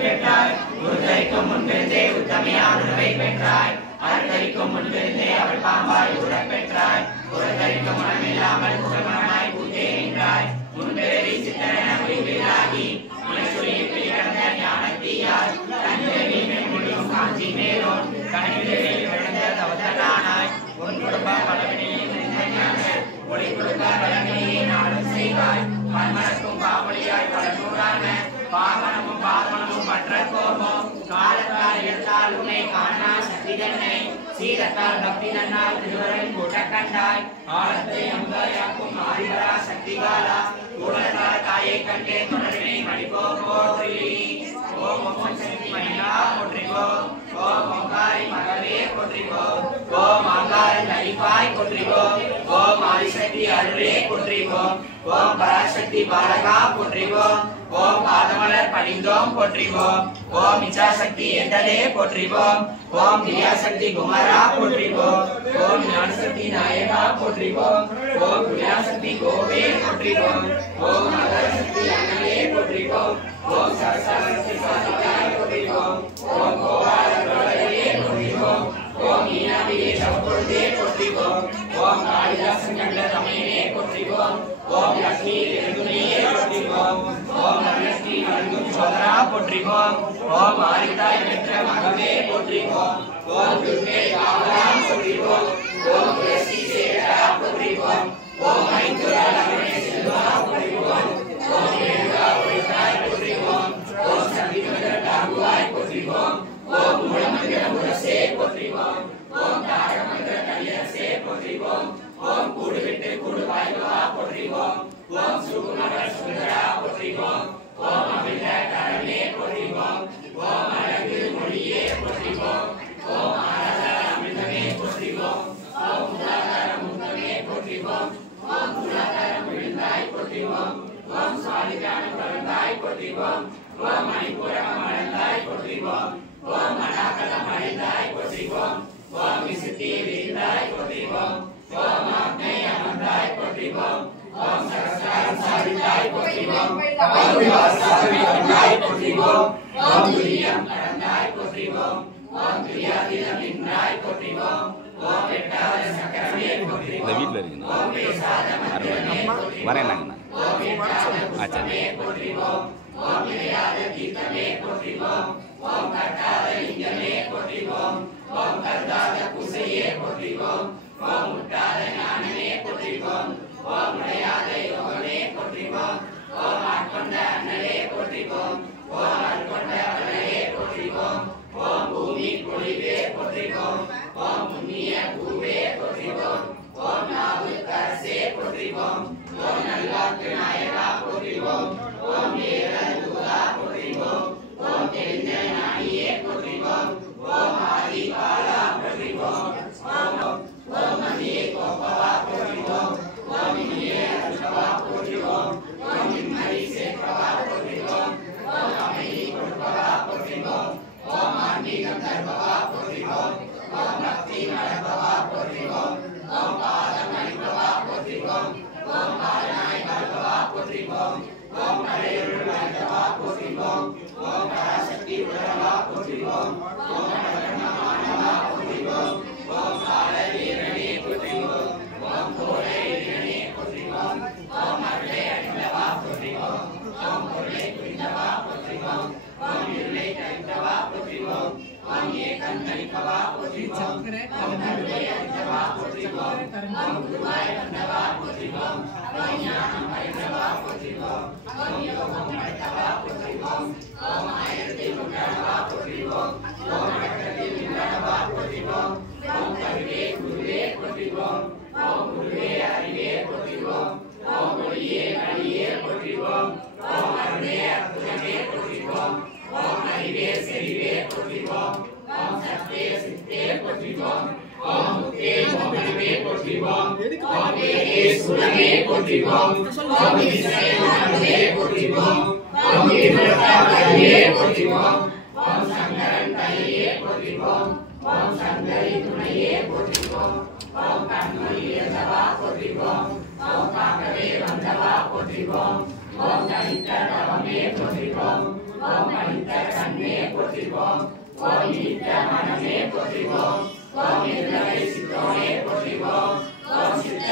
பெற்றாய் குருதரிக்கும் முன்பிருந்தே உத்தமையான உணவை பெற்றாய் அருள்தரிக்கும் முன்பிருந்தே அவள் பாம்பாய் உறப் பெற்றாய் உறதரிக்கும் மனமில்லாமல் புகழ்மனாய் பூத்தே நின்றாய் முன்பிறவி சித்தன முடிவில்லாகி முனைச்சுழியில் கிடந்த ஞானத்தீயாய் தன்னிறவி மென்முடியும் காஞ்சி மேலோன் கனிவிரைவில் விழுந்த தவதலானாய் உன் குடும்ப பலவினையை ஒளி கொடுக்க பலவினையை நாடும் செய்வாய் பன்மனக்கும் பாவொழியாய் பல நூறான பாவனமும் பார்வனமும் மற்ற கோபம் காலத்தால் எழுத்தால் உன்னை காணா சக்தி தன்னை சீரத்தால் பக்தி தன்னால் திருவரன் கூட்ட கண்டாய் ஆழத்தை அம்பாயாக்கும் ஆதிபரா சக்தி காலா கூடத்தால் தாயை கண்டே தொடர்பினை மடிப்போ போற்றி ஓம் ஓம் சக்தி மணியா போற்றிவோ ஓம் ஓங்காரி மகளே போற்றிவோ ஓம் ஆங்காரி நடிப்பாய் போற்றிவோ ஓம் ஆதிசக்தி அருளே போற்றிவோ ஓம் பராசக்தி பாலகா போற்றிவோ ஓம் பாதமலர் பணிந்தோம் போற்றிவோம் ஓம் இச்சாசக்தி ஏந்தலே போற்றிவோம் ஓம் கிரியாசக்தி குமாரா போற்றிவோம் ஓம் ஞானசக்தி நாயகா போற்றிவோம் ஓம் குரியாசக்தி கோவே போற்றிவோம் ஓம் மகரசக்தி அண்ணலே போற்றிவோம் ஓம் சரஸ்வதி சாதிகாய் போற்றிவோம் ஓம் கோபாலே போற்றிவோம் ஓம் ஈனாவியே சம்பொழுதே போற்றிவோம் ஓம் காளிதாசன் கண்ட தமையனே போற்றிவோம் ஓம் லக்ஷ்மி எழுதுனையே போற்றிவோம் ஓம் லக்ஷ்மி வழங்கும் சோதரா போற்றிவோம் ஓம் ஆரிதாய் பெற்ற மகவே போற்றிவோம் ஓம் துர்கை காவலாம் போற்றிவோம் ஓம் துளசி சேரா போற்றிவோம் ஓம் ஐந்துராலவனே செல்வா போற்றிவோம் ஓம் ஏழுகா ஒளிதாய் போற்றிவோம் ஓம் சந்திமந்திர தாகுவாய் போற்றிவோம் ஓம் மூலமந்திர முரசே போற்றிவோம் ஓம் தாரமந்திர கலியரசே போற்றிவோம் ஓம் கூடுவிட்டு கூடுவாய்வா போற்றிவோம் ஓம் சுகுமர சுந்தரா போற்றிவோம் ஓம் அமிர்த கரமே போற்றிவோம் ஓம் அழகு மொழியே போற்றிவோம் ஓம் ஆராதர அமிர்தமே போற்றிவோம் ஓம் மூலாதார முத்தமே போற்றிவோம் ஓம் மூலாதார விழுந்தாய் போற்றிவோம் ஓம் சாலிதான கலந்தாய் போற்றிவோம் ஓம் மணிபூரகம் அழந்தாய் போற்றிவோம் ஓம் மனாகலம் அழிந்தாய் போற்றிவோம் ஓம் விசுத்தி விரிந்தாய் போற்றிவோம் ஓம் ஆக்னை அமர்ந்தாய் போற்றிவோம் ஓம் சரஸ்வரம் சாதித்தாய் போற்றிவோம் ஓம் விவாசாமி கண்டாய் போற்றிவோம் ஓம் துரியம் கடந்தாய் போற்றிவோம் ஓம் துரியாதீனம் நின்றாய் போற்றிவோம் ஓம் எட்டாவது சக்கரமே போற்றிவோம் ஓம் பேசாத மந்திரமே போற்றிவோம் ஓம் எட்டாவது புஷ்பமே போற்றிவோம் ஓம் இறையாத தீர்த்தமே போற்றிவோம் ஓம் கட்டாத லிங்கமே போற்றிவோம் ஓம் கர்த்தாத பூசையே போற்றிவோம் ஓம் முட்டாத ஞானமே போற்றிவோம் ஓம் உடையாத யோகமே போற்றிவோம் ஓம் ஆட்கொண்ட அண்ணலே போற்றிவோம் ஓம் ஆட்கொண்ட அண்ணலே போற்றிவோம் ஓம் பூமி பொழிவே போற்றிவோம் ஓம் புண்ணிய பூவே போற்றிவோம் ஓம் நாவு கரசே போற்றிவோம் ஓம் நல்வாக்கு நாயகா போற்றிவோம் ஓம் ஏரதுகா போற்றிவோம் ஓம் தெரிந்த ஞானியே போற்றிவோம் ஓம் ஆதி பாலா போற்றிவோம் ஓம் மணியே கோபவா போற்றிவோம் ஓம் இனியே அருள்வா போற்றிவோம் ஓம் இம்மரி சேர்ப்பவா போற்றிவோம் ஓம் அமைதி கொடுப்பவா போற்றிவோம் ஓம் ஆன்மீகம் தருபவா போற்றிவோம் ஓம் பக்தி மலர்பவா போற்றிவோம் ஓம் பாதம் அளிப்பவா போற்றிவோம் ஓம் பாலனாய் வாழ்பவா போற்றிவோம் ஓம் கலையுள் வாழ்ந்தவா போற்றிவோம் ஓம் பராசக்தி உடலவா போற்றிவோம் ஓம் பரமானவா போற்றிவோம் ஓம் கால வீரனே போற்றிவோம் ஓம் கோலை வீரனே போற்றிவோம் ஓம் அருளை அணிந்தவா போற்றிவோம் ஓம் பொருளை புரிந்தவா போற்றிவோம் ஓம் இருளை தரித்தவா போற்றிவோம் ஓம் ஏகன் கணிப்பவா போற்றிவோம் ஓம் அருளை அறிந்தவா போற்றிவோம் ஓம் குருவாய் வந்தவா போற்றிவோம் ஓம் ஞானம் அறிந்தவா போற்றிவோம் ஓம் யோகம் அடைத்தவா போற்றிவோம் ஓம் ஆயிரத்தில் உண்டானவா போற்றிவோம் ஓம் அடக்கத்தில் உண்டானவா போற்றிவோம் ஓம் கருவே குருவே போற்றிவோம் ஓம் குருவே அறிவே போற்றிவோம் ஓம் ஒளியே அழியே போற்றிவோம் ஓம் அருளே அற்புதமே போற்றிவோம் ஓம் அறிவே செறிவே போற்றிவோம் ஓம் சத்தே சித்தே போற்றிவோம் ஓம் முத்தே மோகனமே போற்றிவோம் ஓம் ஏகே சுரமே போற்றிவோம் ஓம் இசை மனமே போற்றிவோம் ஓம் இருளே போற்றிவோம் ஓம் சங்கரன் தலையே போற்றிவோம் ஓம் சங்கரி துணையே போற்றிவோம் ஓம் கண்மணி எழுந்தவா போற்றிவோம் ஓம் காக்கவே வந்தவா போற்றிவோம் ஓம் தனித்த தவமே போற்றிவோம் ஓம் படித்த மனமே போற்றிவோம் ஓம் ஈட்ட மனமே போற்றிவோம் ஓம் இருளை சித்தோனே போற்றிவோம் ஓம் சித்த